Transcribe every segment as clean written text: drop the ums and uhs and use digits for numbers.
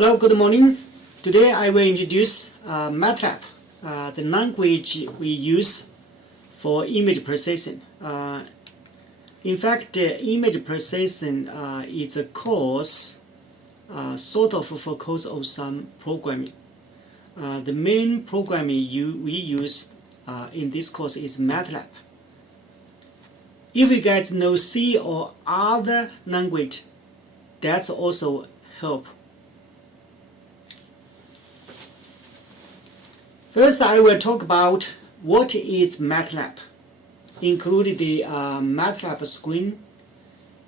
Hello, good morning. Today I will introduce MATLAB, the language we use for image processing. In fact, image processing is a course sort of focus on some programming. The main programming we use in this course is MATLAB. If you guys know C or other language, that's also help. First, I will talk about what is MATLAB, including the MATLAB screen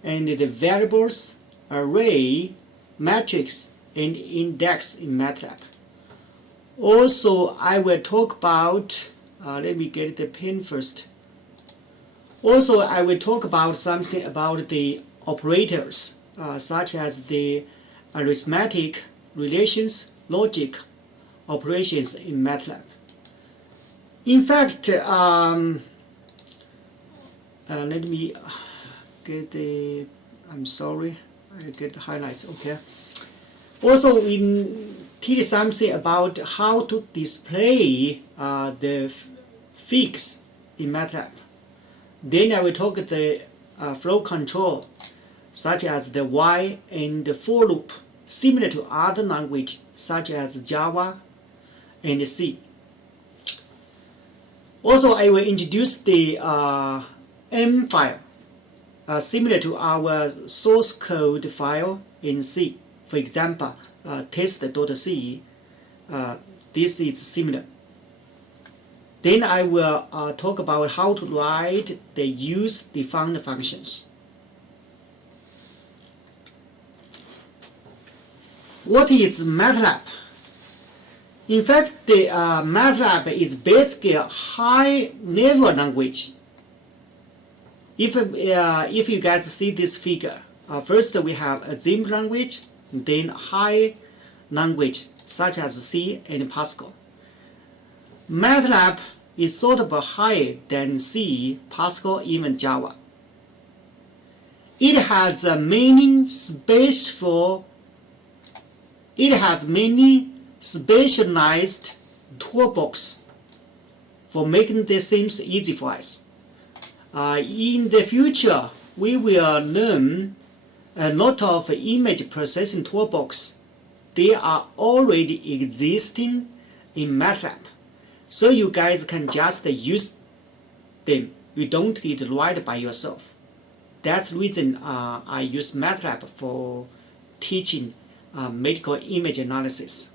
and the variables, array, matrix, and index in MATLAB. Also, I will talk about, let me get the pen first. Also, I will talk about something about the operators, such as the arithmetic, relations, logic, operations in MATLAB. In fact, let me get the, I'm sorry, I get the highlights, okay. Also, we teach something about how to display the figs in MATLAB. Then I will talk the flow control, such as the while and the for loop, similar to other languages such as Java and C. Also, I will introduce the M file, similar to our source code file in C. For example, test.c. This is similar. Then I will talk about how to write the use-defined functions. What is MATLAB? In fact, the MATLAB is basically a high-level language. If you guys see this figure, first we have a assembly language, then high language such as C and Pascal. MATLAB is sort of higher than C, Pascal, even Java. It has many specialized toolbox for making these things easy for us. In the future, we will learn a lot of image processing toolbox. They are already existing in MATLAB, so you guys can just use them. You don't need to write by yourself. That's the reason I use MATLAB for teaching medical image analysis.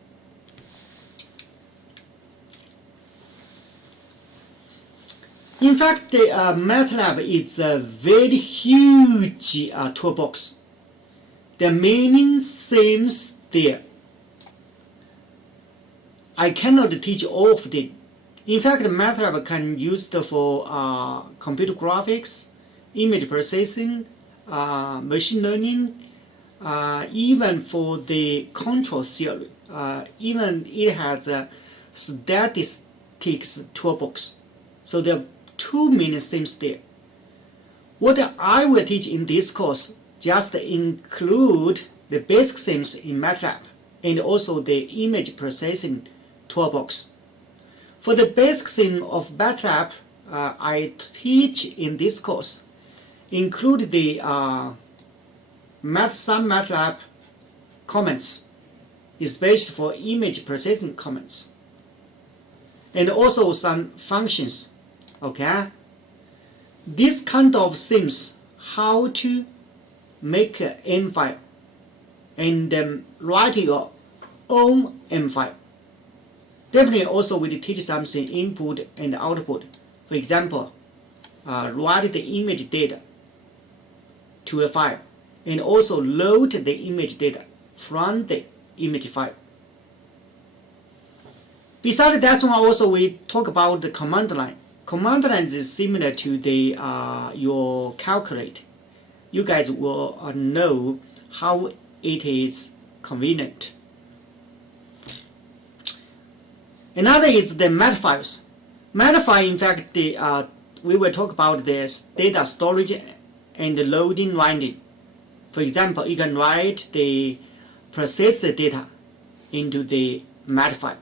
In fact, the MATLAB is a very huge toolbox. There are many themes there. I cannot teach all of them. In fact, MATLAB can be used for computer graphics, image processing, machine learning, even for the control theory. Even it has a statistics toolbox. So there are two main themes there. What I will teach in this course just include the basic themes in MATLAB and also the image processing toolbox. For the basic theme of MATLAB, I teach in this course include the some MATLAB comments, especially for image processing comments, and also some functions. Okay, this kind of themes, how to make an M file and then write your own M file. Definitely also we teach something input and output. For example, write the image data to a file and also load the image data from the image file. Besides that one, also we talk about the command line. Command line is similar to the your calculate. You guys will know how it is convenient. Another is the mat files. Mat file, in fact, we will talk about this data storage and the loading winding. For example, you can write the process the data into the mat file.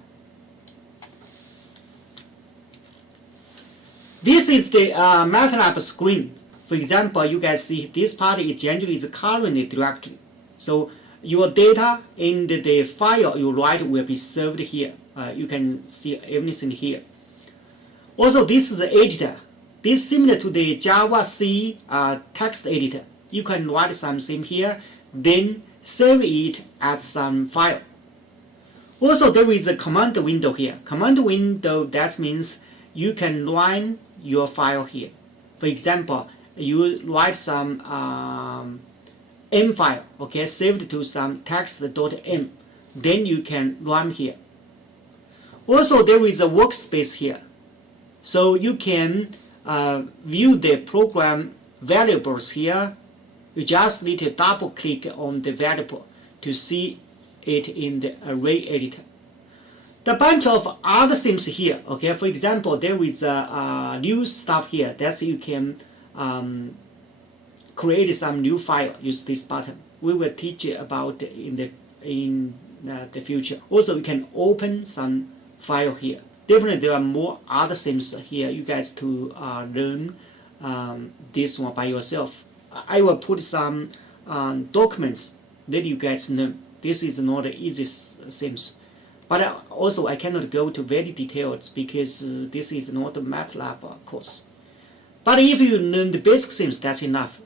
This is the MATLAB screen. For example, you guys see this part is generally the current directory. So your data in the file you write will be served here. You can see everything here. Also, this is the editor. This is similar to the Java C text editor. You can write something here, then save it as some file. Also, there is a command window here. Command window, that means you can run your file here. For example, you write some M file, okay, saved to some text.m. Then you can run here. Also, there is a workspace here. So you can view the program variables here. You just need to double click on the variable to see it in the array editor. The bunch of other things here, okay, for example, there is a new stuff here that you can create some new file. Use this button. We will teach you about in the future. Also, you can open some file here. Definitely, there are more other things here. You guys to learn this one by yourself. I will put some documents that you guys know. This is not the easiest things. But also, I cannot go to very detailed because this is not a MATLAB course. But if you learn the basic things, that's enough.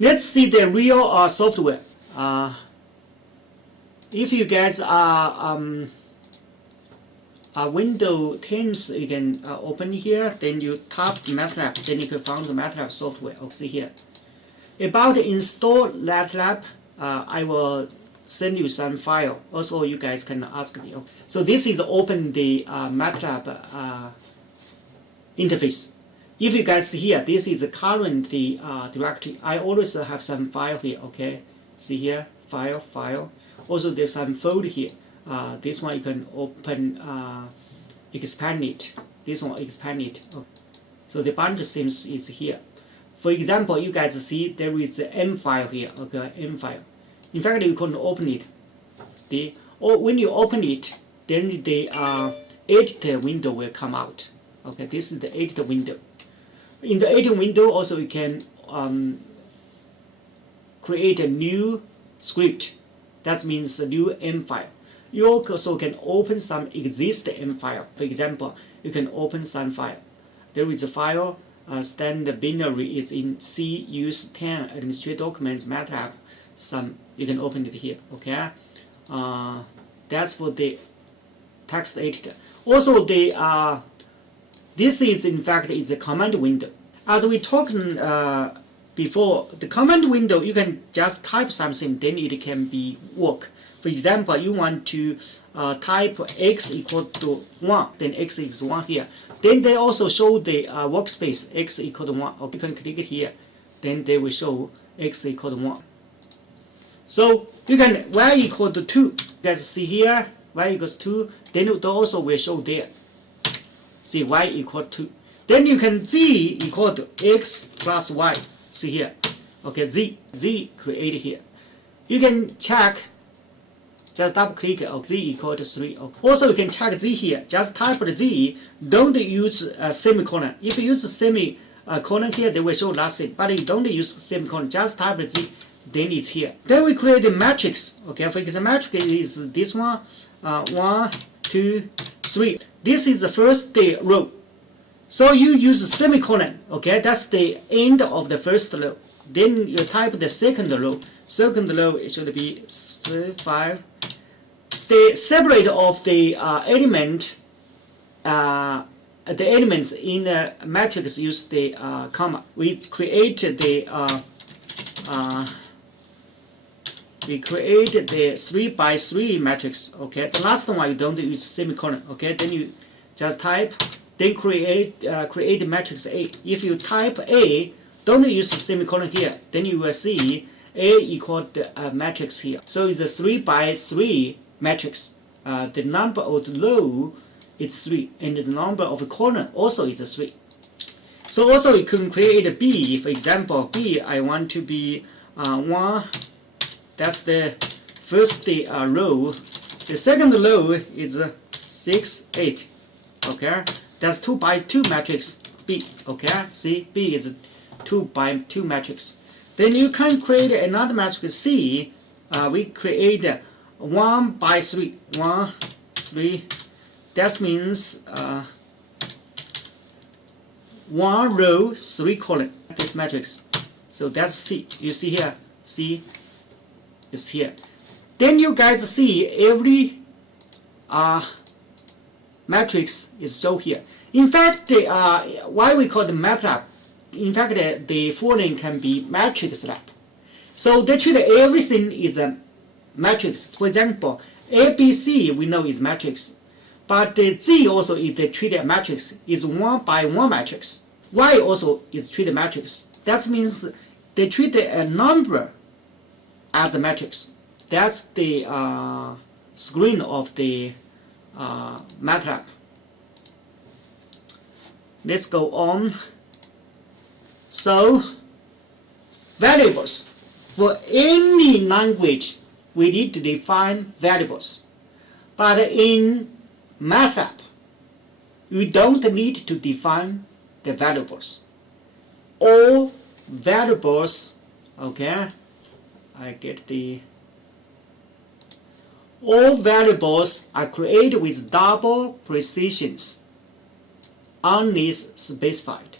Let's see the real software. If you guys are Windows 10, you can open here. Then you tap MATLAB. Then you can find the MATLAB software. Okay, see here. About install MATLAB, I will send you some file. Also, you guys can ask me. So this is open the MATLAB interface. If you guys see here, this is currently directory. I always have some file here. Okay, see here, file. Also, there's some folder here. This one you can open, expand it. This one expand it. Okay. So the bunch of things is here. For example, you guys see there is an M file here. Okay, M file. In fact, you can open it. When you open it, then the editor window will come out. Okay, this is the editor window. In the editor window, also you can create a new script. That means a new M file. You also can open some existing M file. For example, you can open some file. There is a file, standard binary is in C, use 10, administrative documents, MATLAB. You can open it here. Okay, that's for the text editor. Also, this is in fact is a command window. As we talked before, the command window you can just type something, then it can be work. For example, you want to type x equal to 1, then x is 1 here. Then they also show the workspace x equal to 1. Okay, you can click it here, then they will show x equal to 1. So you can y equal to 2. Let's see here, y equals 2. Then it also will show there. See y equal to 2. Then you can z equal to x plus y. See here. Okay, z created here. You can check. Just double click z equal to 3. Also, you can check z here. Just type the z. Don't use a semicolon. If you use a semicolon here, they will show nothing. But you don't use semicolon. Just type the z. Then it's here. Then we create a matrix. Okay, for example, matrix is this one. 1, 2, 3. This is the first row. So you use a semicolon. Okay, that's the end of the first row. Then you type the second row. Second row it should be 5. The separate of the elements in the matrix use the comma. We create the 3 by 3 matrix. Okay, the last one you don't use semicolon. Okay, then you just type, then create matrix A. If you type A, don't use semicolon here. Then you will see A equal the matrix here. So it's a 3 by 3 matrix. The number of the row is 3, and the number of the column also is 3. So also you can create a B. For example, B I want to be 1. That's the first row. The second row is 6, 8. Okay, that's 2 by 2 matrix B. Okay, see, B is 2 by 2 matrix. Then you can create another matrix C. We create 1 by 3. 1, 3. That means 1 row, 3 column. This matrix. So that's C. You see here, C is here. Then you guys see every matrix is shown here. In fact, why we call the MATLAB? In fact, the full name can be matrix lab. So they treat everything is a matrix. For example, ABC we know is matrix, but Z also is treated a matrix. Is 1 by 1 matrix. Y also is treated matrix. That means they treat a number as a matrix. That's the screen of the MATLAB. Let's go on. So, variables. For any language, we need to define variables. But in MATLAB, you don't need to define the variables. All variables, okay, all variables are created with double precisions unless specified.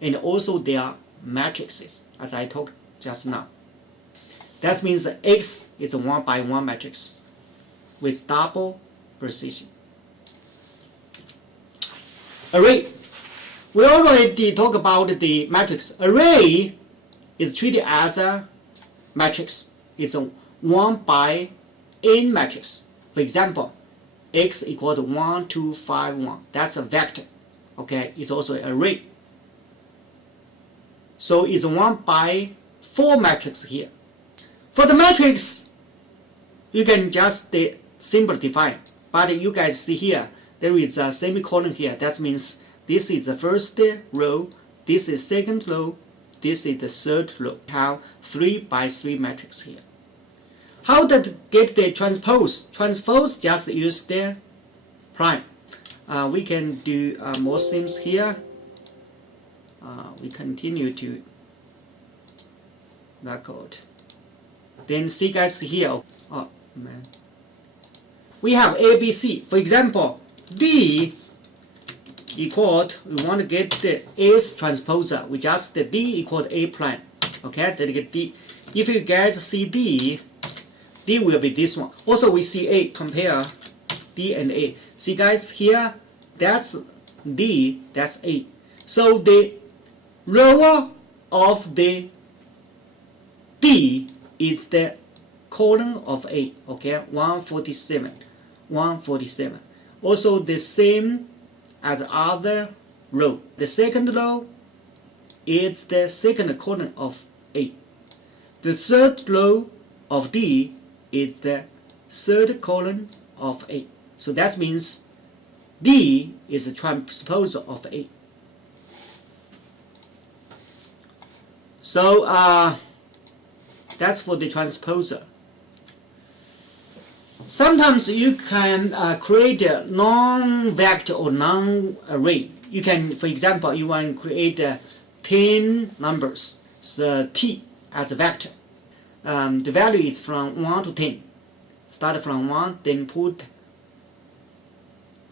And also they are matrices, as I talked just now. That means X is a 1 by 1 matrix with double precision. Array. We already talked about the matrix. Array is treated as a matrix. It's a 1 by n matrix. For example, X equal to 1, 2, 5, 1. That's a vector. Okay, it's also an array. So it's a 1 by 4 matrix here. For the matrix, you can just simply define. But you guys see here, there is a semicolon here. That means this is the first row, this is second row, this is the third row. We have 3 by 3 matrix here. How to get the transpose? Transpose just use the prime. We can do more things here. We continue to that code. Then see guys here. Oh man. We have ABC. For example, D equal, we want to get the S transposer. We just the D equal to A prime. Okay, then get D. If you guys see D will be this one. Also we see A. Compare D and A. See guys here, that's D, that's A. So the row of the D is the column of A. Okay, 147. 147. Also the same as other row. The second row is the second column of A. The third row of D is the third column of A. So that means D is a transposer of A. So that's for the transposer. Sometimes you can create a non-vector or non-array. You can, for example, you want to create 10 numbers, so T as a vector. The value is from 1 to 10. Start from 1, then put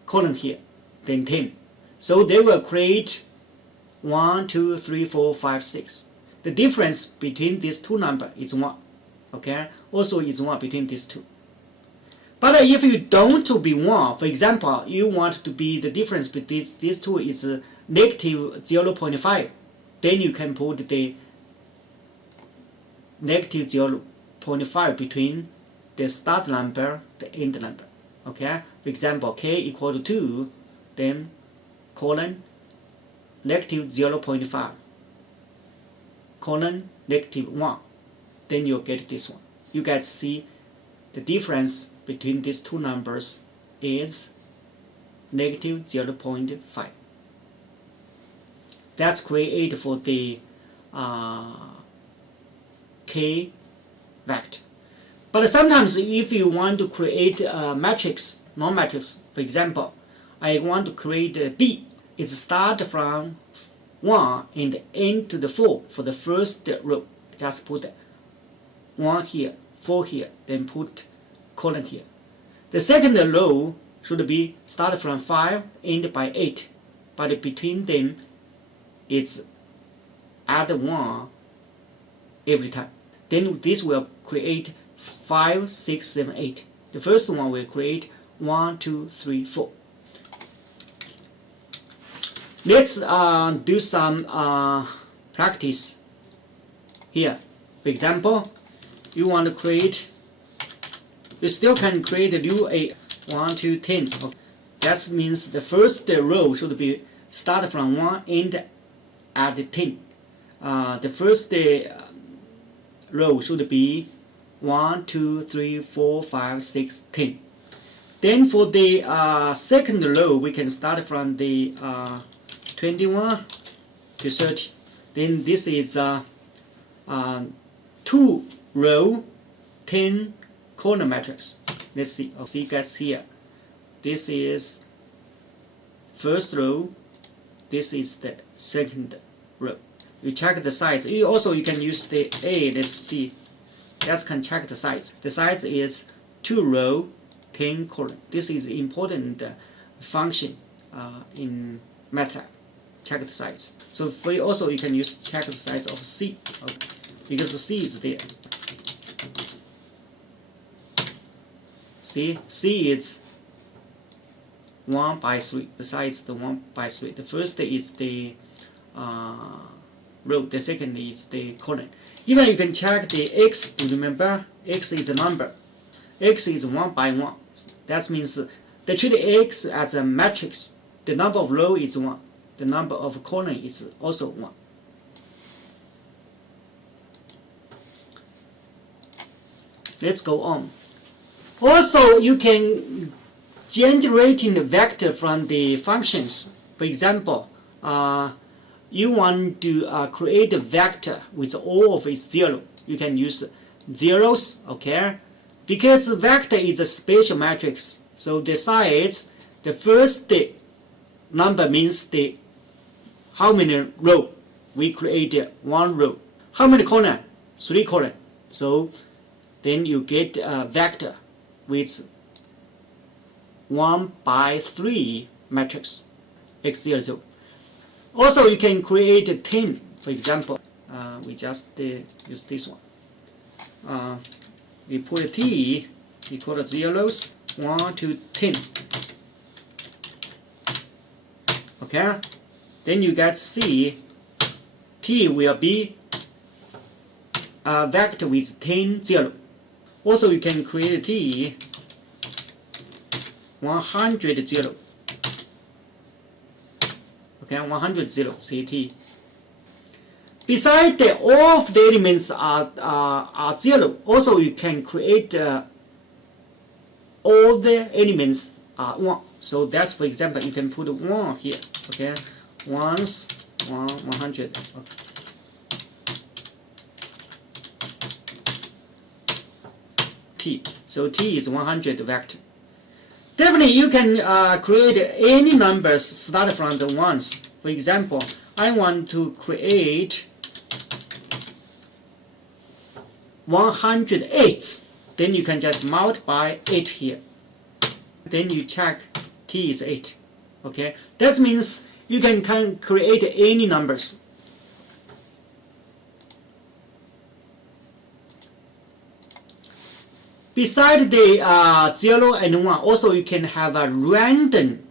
column here, then 10. So they will create 1, 2, 3, 4, 5, 6. The difference between these two numbers is 1. Okay, also is 1 between these two. But if you don't to be 1, for example, you want to be the difference between these two is negative 0.5, then you can put the negative 0.5 between the start number, the end number. Okay, for example, k equal to 2, then colon negative 0.5, colon negative 1, then you'll get this one. You guys see the difference between these two numbers is negative 0.5. That's created for the k vector. But sometimes if you want to create a matrix, non-matrix, for example, I want to create a B. It starts from 1 and end to the 4 for the first row. Just put 1 here, 4 here, then put colon here. The second row should be start from 5, end by 8, but between them it's add 1 every time. Then this will create 5, 6, 7, 8. The first one will create 1, 2, 3, 4. Let's do some practice here. For example, you want to create, you still can create a new 1 to 10. Okay. That means the first row should be start from 1 end at 10. The first row should be 1, 2, 3, 4, 5, 6, 10. Then for the second row, we can start from the 21 to 30. Then this is 2 row 10 column matrix. Let's see. See guys here. This is first row. This is the second row. You check the size. You can use the A. Let's see. That can check the size. The size is 2 row 10 column. This is important function in MATLAB. Check the size. So for you also you can use check the size of C, because C is there. See, C is 1 by 3. The size is the 1 by 3. The first is the row. The second is the column. Even you can check the X. Remember, X is a number. X is 1 by 1. That means they treat X as a matrix. The number of row is 1. The number of column is also 1. Let's go on. Also, you can generating the vector from the functions. For example, you want to create a vector with all of its 0. You can use zeros, okay? Because vector is a special matrix, so the size, the first number means the how many row we create 1 row. How many column? 3 column. So then you get a vector with 1 by 3 matrix x00. Also, you can create a 10. For example, we just use this one. We put a t equal to zeros 1 to 10. Okay. Then you get C. T will be a vector with 10, 0. Also, you can create T 100, 0. Okay, 100, 0, CT. Besides all of the elements are 0, also you can create all the elements are 1. So that's, for example, you can put 1 here. Okay, 1s, 100. Okay. T. So T is 100 vector. Definitely, you can create any numbers start from the ones. For example, I want to create 108. Then you can just multiply 8 here. Then you check T is 8. Okay, that means you can create any numbers. Beside the 0 and 1, also you can have a random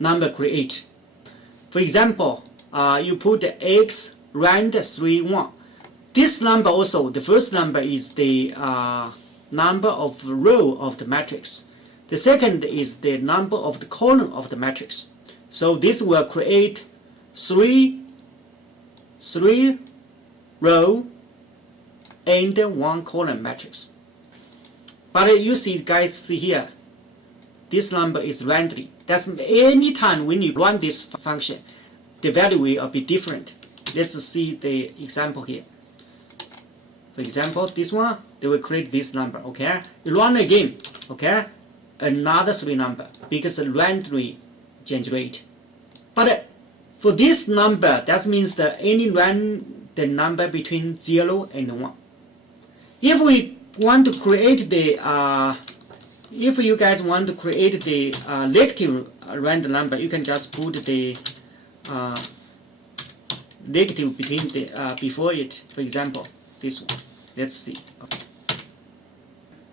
number create. For example, you put x rand 3 1. This number also, the first number is the number of row of the matrix. The second is the number of the column of the matrix. So this will create 3 row and 1 column matrix. But you see, guys, see here, this number is randomly. That's any time when you run this function, the value will be different. Let's see the example here. For example, this one, they will create this number, okay? You run again, okay? Another 3 number, because randomly generate. But for this number, that means that any random number between 0 and 1. If we want to create the, if you guys want to create the negative random number, you can just put the negative between the before it. For example, this one. Let's see. Okay.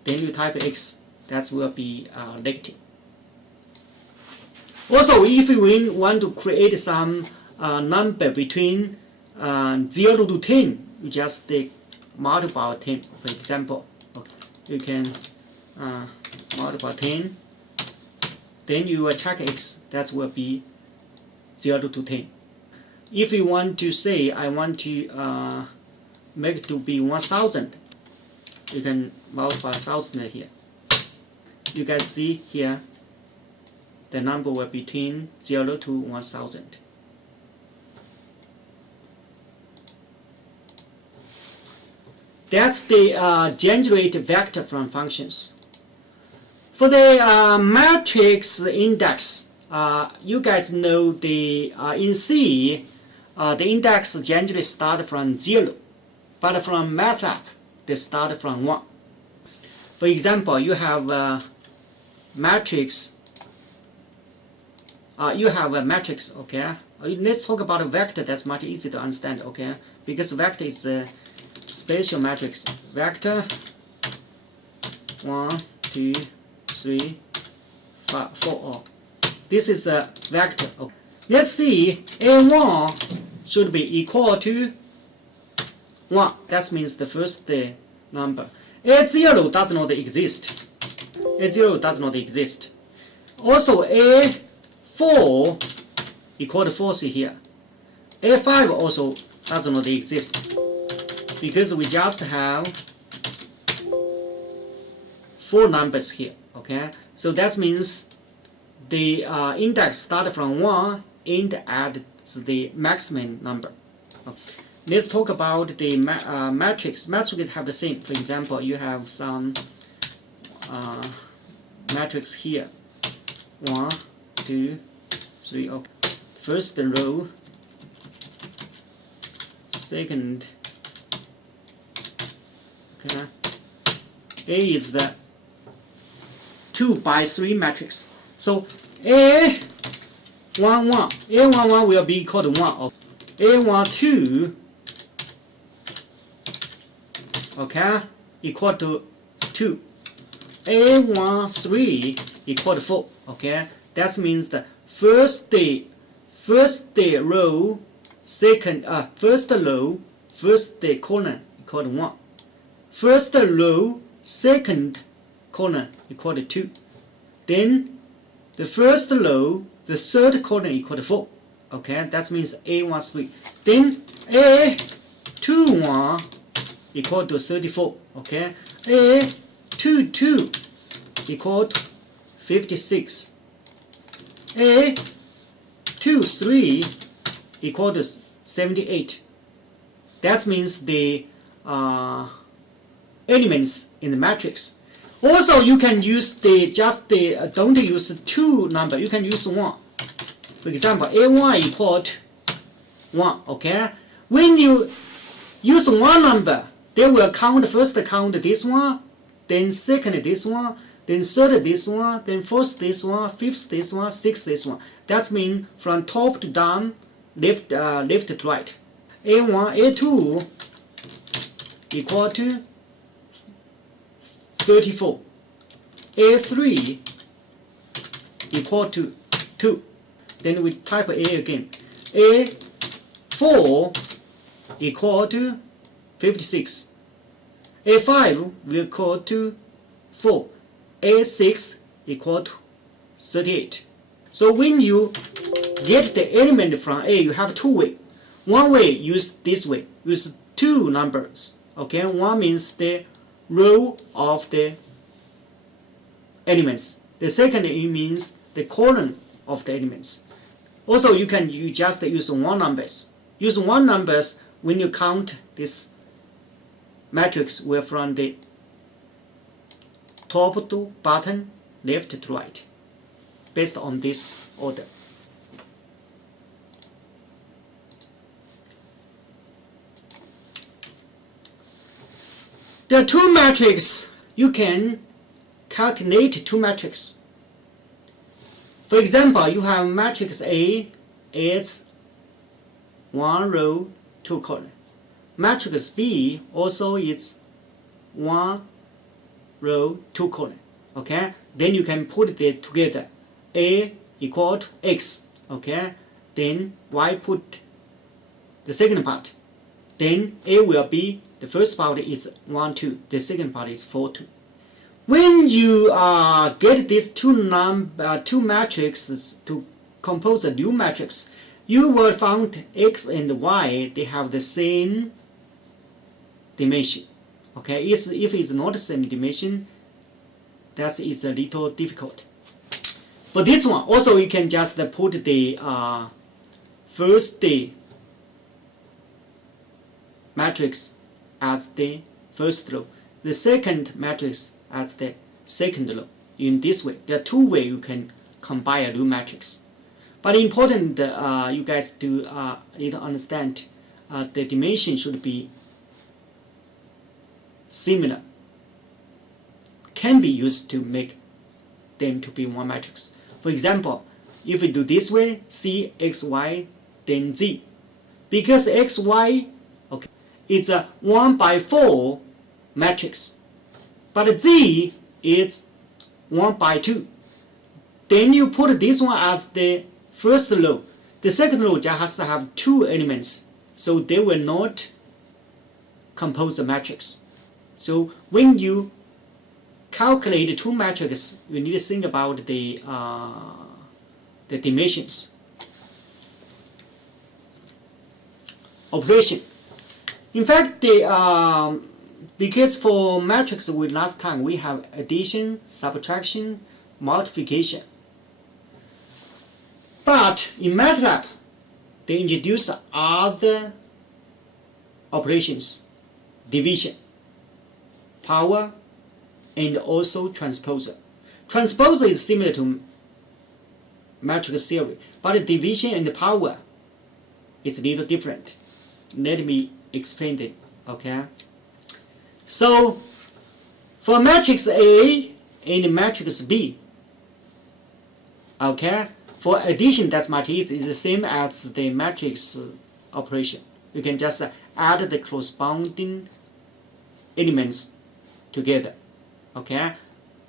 Then you type x. That will be negative. Also, if we want to create some number between 0 to 10, you just multiply 10. For example, okay. You can multiply 10. Then you will check x. That will be 0 to 10. If you want to say I want to make it to be 1000, you can multiply 1000 here. You guys see here the number will be between 0 to 1000. That's the generate vector from functions. For the matrix index, you guys know the in C, the index generally start from 0, but from MATLAB they start from 1. For example, you have a matrix. Okay. Let's talk about a vector. That's much easier to understand. Okay, because vector is a spatial matrix. Vector 1, 2, 3, 5, 4. This is a vector. Okay. Let's see, A1 should be equal to 1. That means the first number. A0 does not exist. A0 does not exist. Also, A4 equal to 4, see here. A5 also does not exist, because we just have 4 numbers here. Okay, so that means the index start from 1 and add the maximum number. Okay. Let's talk about the matrix. Matrices have the same. For example, you have some matrix here. 1, 2, 3. Okay. First row, second. Okay. A is the 2 by 3 matrix. So A11 will be equal to 1. A12, okay, equal to 2. A13 equal to 4. Okay, that means the first row, first row, first column equal to 1. First row, second column equal to 2. Then the first row, the third column equal to 4. Okay, that means A13. Then A21 equal to 34. Okay, A22 equal to 56. A23 equal to 78. That means the elements in the matrix. Also, you can use don't use 2 number. You can use 1. For example, A1 equal to 1. Okay. When you use 1 number, they will first count this one, then second this one, then third this one, then fourth this one, fifth this one, sixth this one. That means from top to down, left to right. A1, A2 equal to 34. A3 equal to 2. Then we type A again. A4 equal to 56. A5 will equal to 4. A6 equal to 38. So when you get the element from A, you have 2 ways. One way, use this way. Use 2 numbers. Okay, one means the row of the elements. The second means the column of the elements. Also, you just use 1 numbers. Use 1 numbers when you count this matrix will from the top to bottom, left to right, based on this order. There are two matrices. You can calculate two matrices. For example, you have matrix A is 1 row, 2 column. Matrix B also is 1 row, 2 column. Okay, then you can put it together. A equal to X. Okay, then Y put the second part. Then A will be, the first part is 1, 2. The second part is 4, 2. When you get these two matrices to compose a new matrix, you will find X and Y, they have the same dimension. Okay, if it's not the same dimension, that is a little difficult. For this one, also you can just put the first matrix as the first row, the second matrix as the second row. In this way, there are two ways you can combine a new matrix. But important, you guys do need to understand the dimension should be similar. Can be used to make them to be one matrix. For example, if we do this way, C, X, Y, then Z. Because X, Y, okay, it's a 1 by 4 matrix. But Z is 1 by 2. Then you put this one as the first row. The second row just has to have 2 elements, so they will not compose a matrix. So when you calculate two matrices, you need to think about the dimensions. Operation. In fact, because for matrix with last time we have addition, subtraction, multiplication. But in MATLAB, they introduce other operations, division, power, and also transposer. Transposer is similar to matrix theory, but division and power is a little different. Let me explain it. Okay. So for matrix A and matrix B, okay, for addition that's much easier. It's the same as the matrix operation. You can just add the corresponding elements together. Okay.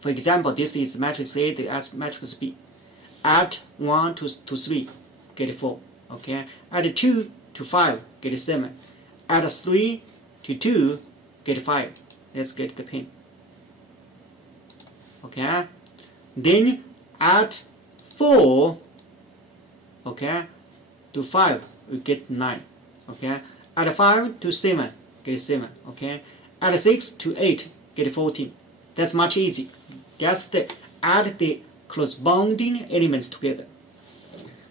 For example, this is matrix A, that's matrix B. Add 1 to 3, get 4. Okay. Add 2 to 5, get 7. Add 3 to 2, get 5. Let's get the pin. Okay. Then add 4, okay, to 5, we get 9. Okay. Add 5 to 7, get 7. Okay. Add 6 to 8, get 14. That's much easier. Just add the corresponding elements together.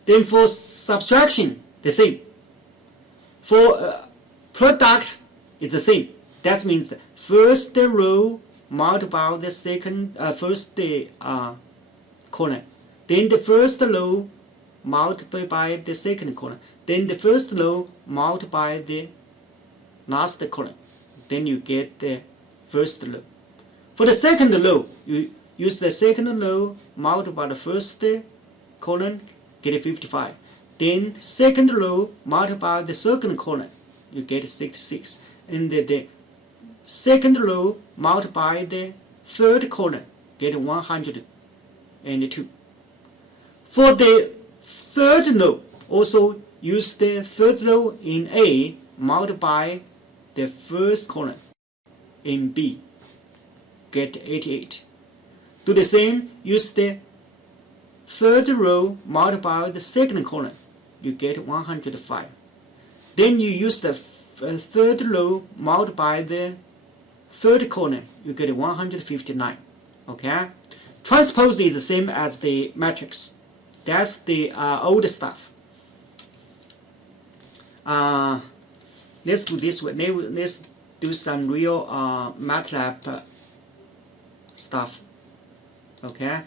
Then for subtraction, the same. For product, it's the same. That means the first row multiply the second, first column. Then the first row multiply by the second column. Then the first row multiply the last column. Then you get the first row. For the second row, you use the second row multiply the first column, get 55. Then second row multiply the second column, you get 66. And the second row multiply the third column, get 102. For the third row, also use the third row in A, multiply the first column in B, get 88. Do the same, use the third row multiply the second column, you get 105. Then you use the third row multiply the third column, you get 159. Okay. Transpose is the same as the matrix. That's the old stuff. Let's do this way. Let's do some real MATLAB stuff. Okay,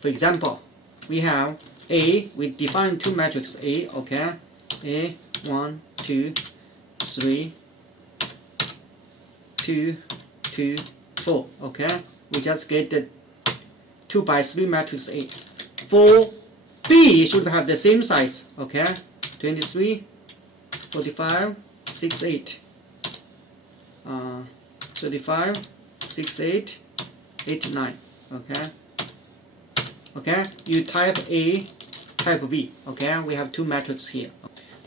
for example, we have A, we define two matrices A, okay, A 1 2 3 2 2 4, okay, we just get the 2 by 3 matrix A. For B should have the same size, okay, 23 45 68 35 68 89, okay. Okay, you type A, type B, okay, we have two matrices here.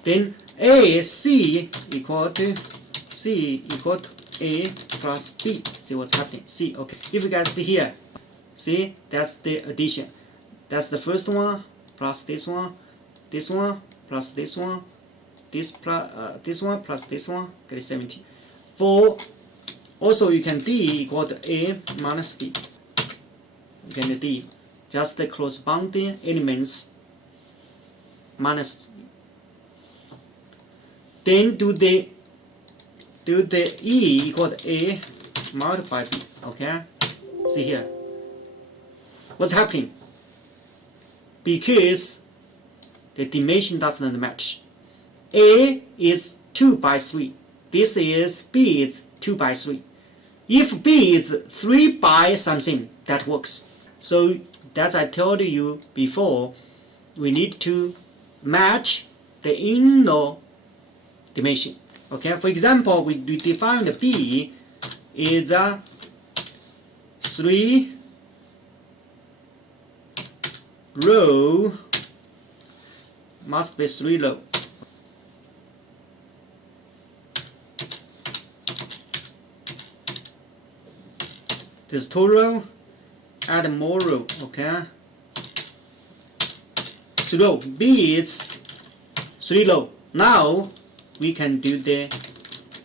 Then A, C equal to A plus B. See what's happening, C, okay. If you guys see here, see, that's the addition. That's the first one, plus this one plus this one, this one plus this one, get 17. For, also you can D equal to A minus B. Again the D, just the corresponding elements minus. Then do the E equal to A multiplied by B. Okay, see here, what's happening? Because the dimension doesn't match. A is 2 by 3. This is B is 2 by 3. If B is 3 by something, that works. So that's I told you before, we need to match the inner dimension. Okay, for example, we define the B is a 3 row, must be 3 row. This 2 row, add more row, okay. 3 row, B is 3 row. Now we can do the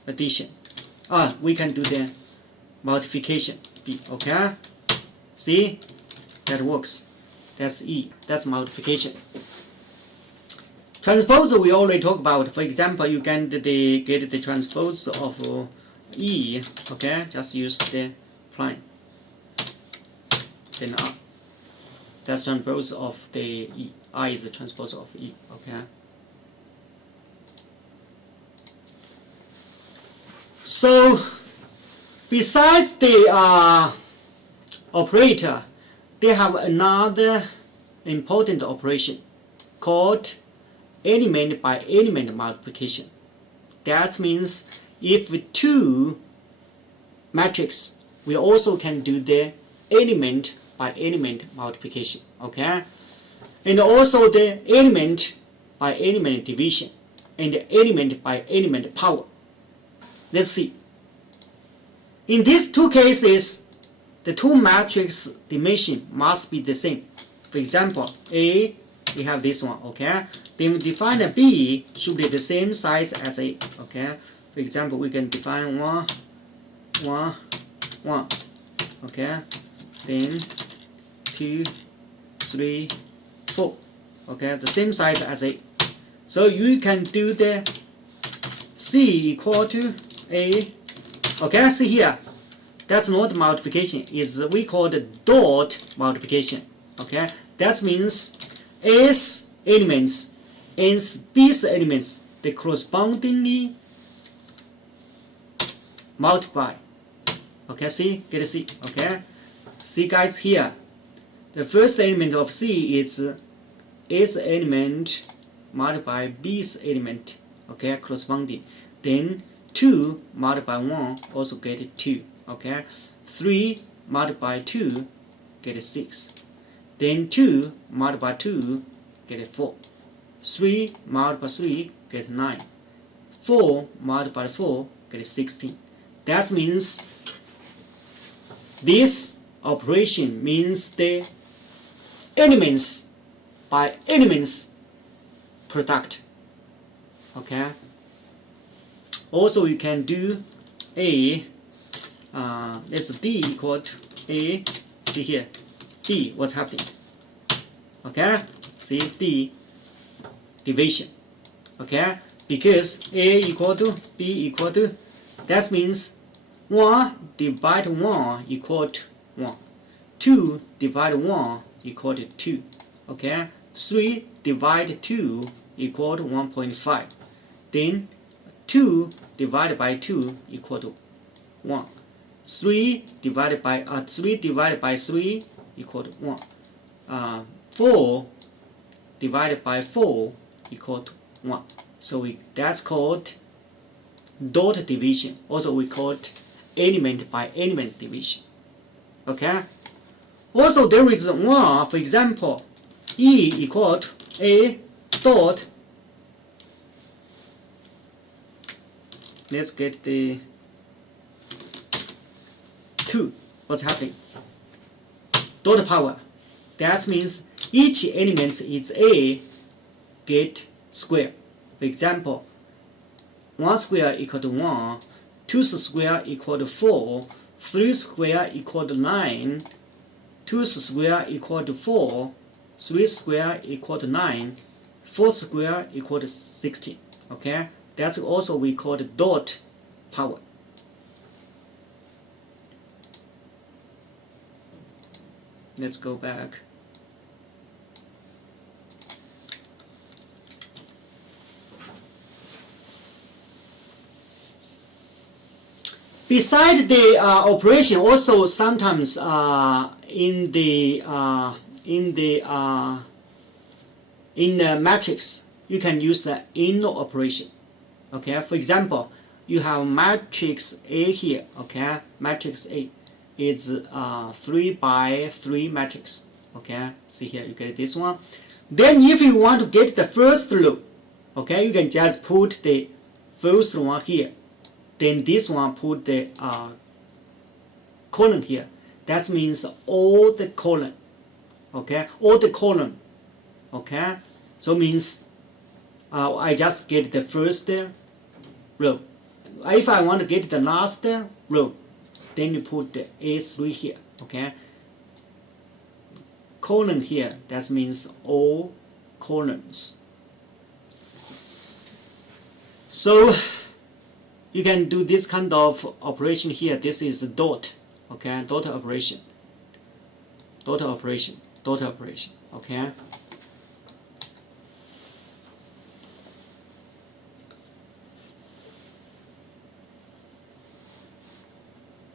addition. We can do the multiplication. B, okay. See, that works. That's E. That's multiplication. Transpose we already talked about. For example, you can get the transpose of E. Okay, just use the prime. Then R. That's transpose of the E. I is the transpose of E. Okay. So, besides the operator, they have another important operation called element by element multiplication. That means if two matrices, we also can do the element by element multiplication. Okay, and also the element by element division and the element by element power. Let's see. In these two cases, the two matrix dimension must be the same. For example, A, we have this one, okay? Then we define a B should be the same size as A, okay? For example, we can define 1, 1, 1, okay? Then 2, 3, 4, okay? The same size as A. So you can do the C equal to A, okay? See here. That's not multiplication, we call the dot multiplication. Okay, that means A's elements and B's elements, they correspondingly multiply. Okay, see, get a C. Okay, see guys here, the first element of C is A's element multiplied by B's element. Okay, corresponding. Then 2 multiplied by 1 also get 2. Okay, 3 multiplied by 2 get 6. Then 2 multiplied by 2 get 4. 3 multiplied by 3 get 9. 4 multiplied by 4 get 16. That means this operation means the elements by elements product. Okay. Also you can do A. Let's D equal to A. See here, D, what's happening? Okay, see D division. Okay, because A equal to B equal to, that means 1 divided 1 equal to 1. 2 divided 1 equal to 2. Okay? 3 divided 2 equal to 1.5. Then 2 divided by 2 equal to 1. 3 divided by 3 equal to 1. 4 divided by 4 equal to 1. So that's called dot division. Also we call it element by element division. Okay? Also there is one, for example, E equal to A dot. Let's get the 2. What's happening? Dot power. That means each element is A get square. For example, 1 square equal to 1, 2 square equal to 4, 3 square equal to 9, 2 square equal to 4, 3 square equal to 9, 4 square equal to 16. Okay, that's also we call the dot power. Let's go back. Beside the operation, also sometimes in the matrix, you can use the AND operation. Okay, for example, you have matrix A here. Okay, matrix A is 3 by 3 matrix. Okay, see here, you get this one. Then if you want to get the first row, okay, you can just put the first one here. Then this one put the column here. That means all the column. Okay, all the column. Okay, so means I just get the first row. If I want to get the last row, then you put the A3 here. Okay, column here. That means all columns. So you can do this kind of operation here. This is dot. Okay, dot operation. Dot operation. Dot operation. Okay.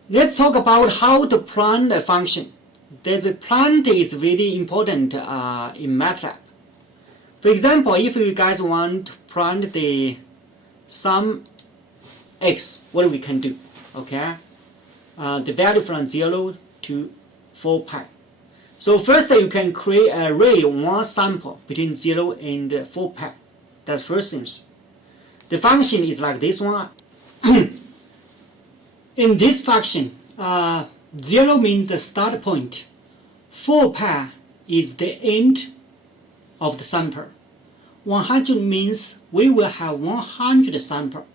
Let's talk about how to plant a function. The plant is very important in MATLAB. For example, if you guys want to plant the sum x, what we can do? Okay, the value from 0 to 4 pi. So first you can create an array of one sample between 0 and 4 pi. That's first things. The function is like this one. In this function, 0 means the start point. 4 pi is the end of the sample. 100 means we will have 100 sample.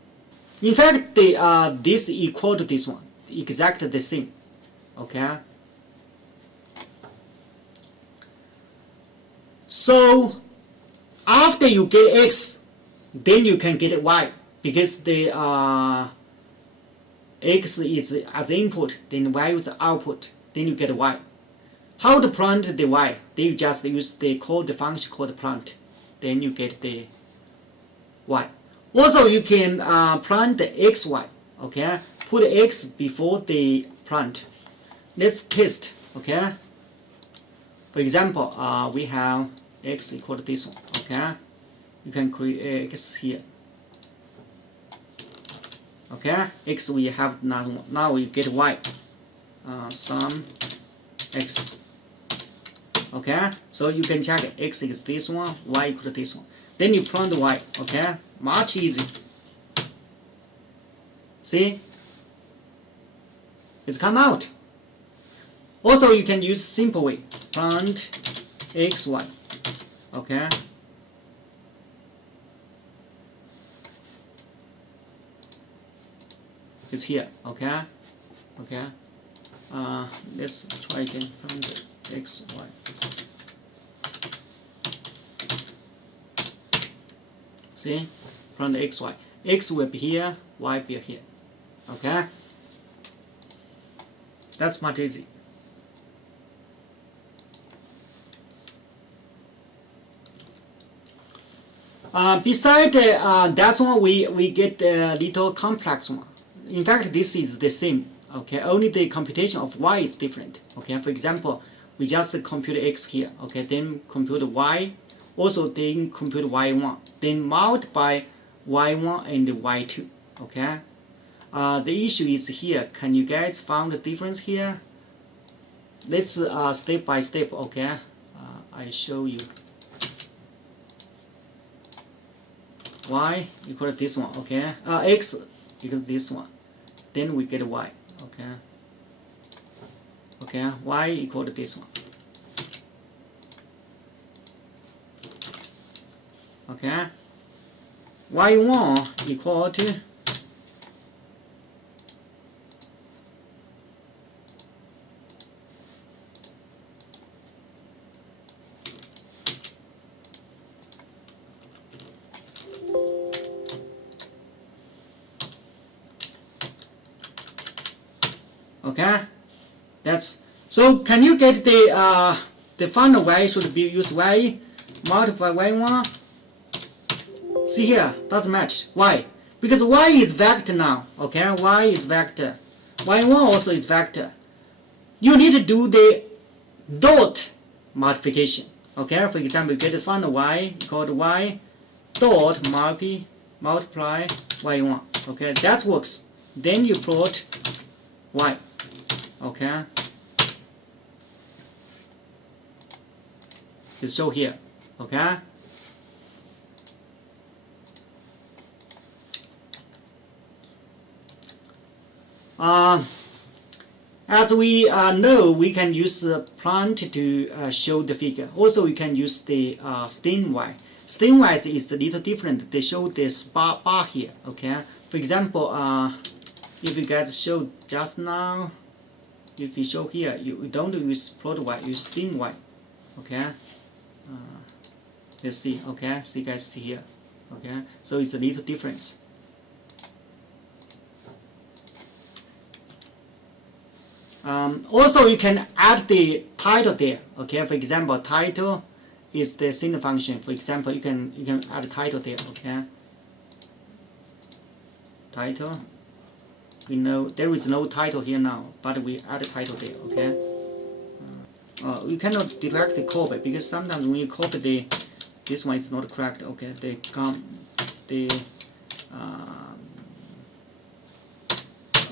In fact, this is equal to this one, exactly the same. Okay. So after you get x, then you can get y, because the x is as input, then y is the output, then you get y. How to plant the y? Then you just use the function called plant, then you get the y. Also, you can plant the xy. Okay, put x before the plant. Let's test. Okay. For example, we have x equal to this one. Okay, you can create x here. Okay, x we have now. Now we get y. Sum x. Okay, so you can check x is this one, y equal to this one. Then you plant y. Okay, much easy. See, it's come out. Also, you can use simple way. Plant xy. Okay. It's here. Okay. Okay. Let's try again. Plant xy. See, from the xy, x will be here, y will be here. Okay. That's much easy. Beside that one, we get a little complex one. In fact, this is the same. Okay, only the computation of y is different. Okay, for example, we just compute x here. Okay, then compute y, also then compute y1, then multiply y1 and y2. Okay, the issue is here. Can you guys find the difference here? Let's step by step. Okay, I show you. Y equal to this one. Okay, x equal to this one. Then we get y. Okay. Okay, y equal to this one. Okay, y1 equal to okay. That's so. Can you get the final y should be use y multiply y1? See here, doesn't match. Why? Because y is vector now. Okay, y is vector. y1 also is vector. You need to do the dot multiplication. Okay, for example, you get the final y equal to y dot multiply y1. Okay, that works. Then you plot y. Okay, it's show here. Okay. As we know, we can use plant to show the figure. Also, we can use the streamwise. Streamwise is a little different. They show this bar here. Okay. For example, if you guys showed just now, if you show here, you don't use plot y, you streamwise. Okay. Let's see. Okay. See guys see here. Okay. So it's a little difference. Also, you can add the title there. Okay, for example, title is the single function. For example, you can add a title there. Okay, title. We know there is no title here now, but we add a title there. Okay. We cannot directly copy because sometimes when you copy this one is not correct. Okay,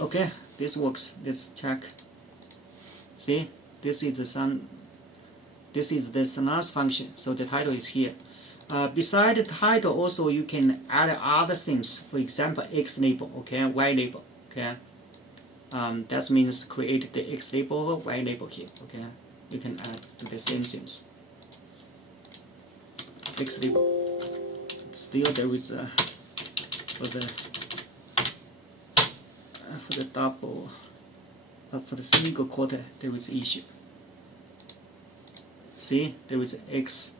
okay, this works. Let's check. See, this is the sans function, so the title is here. Beside the title, also you can add other things. For example, x label, okay, y label, okay. That means create the x label, y label here, okay. You can add the same things. X label. Still, there is for the double. For the single quarter, there is issue. See, there is x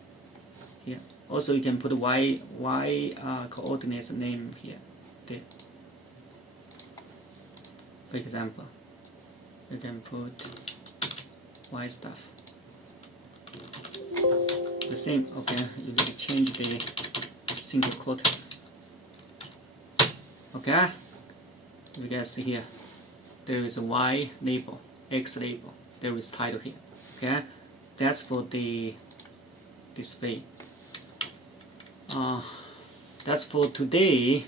here. Also, you can put y coordinates name here. There. For example, you can put y stuff. The same. Okay, you need to change the single quarter. Okay, you guys see here. There is a y label, x label. There is title here. Okay, that's for the display. That's for today.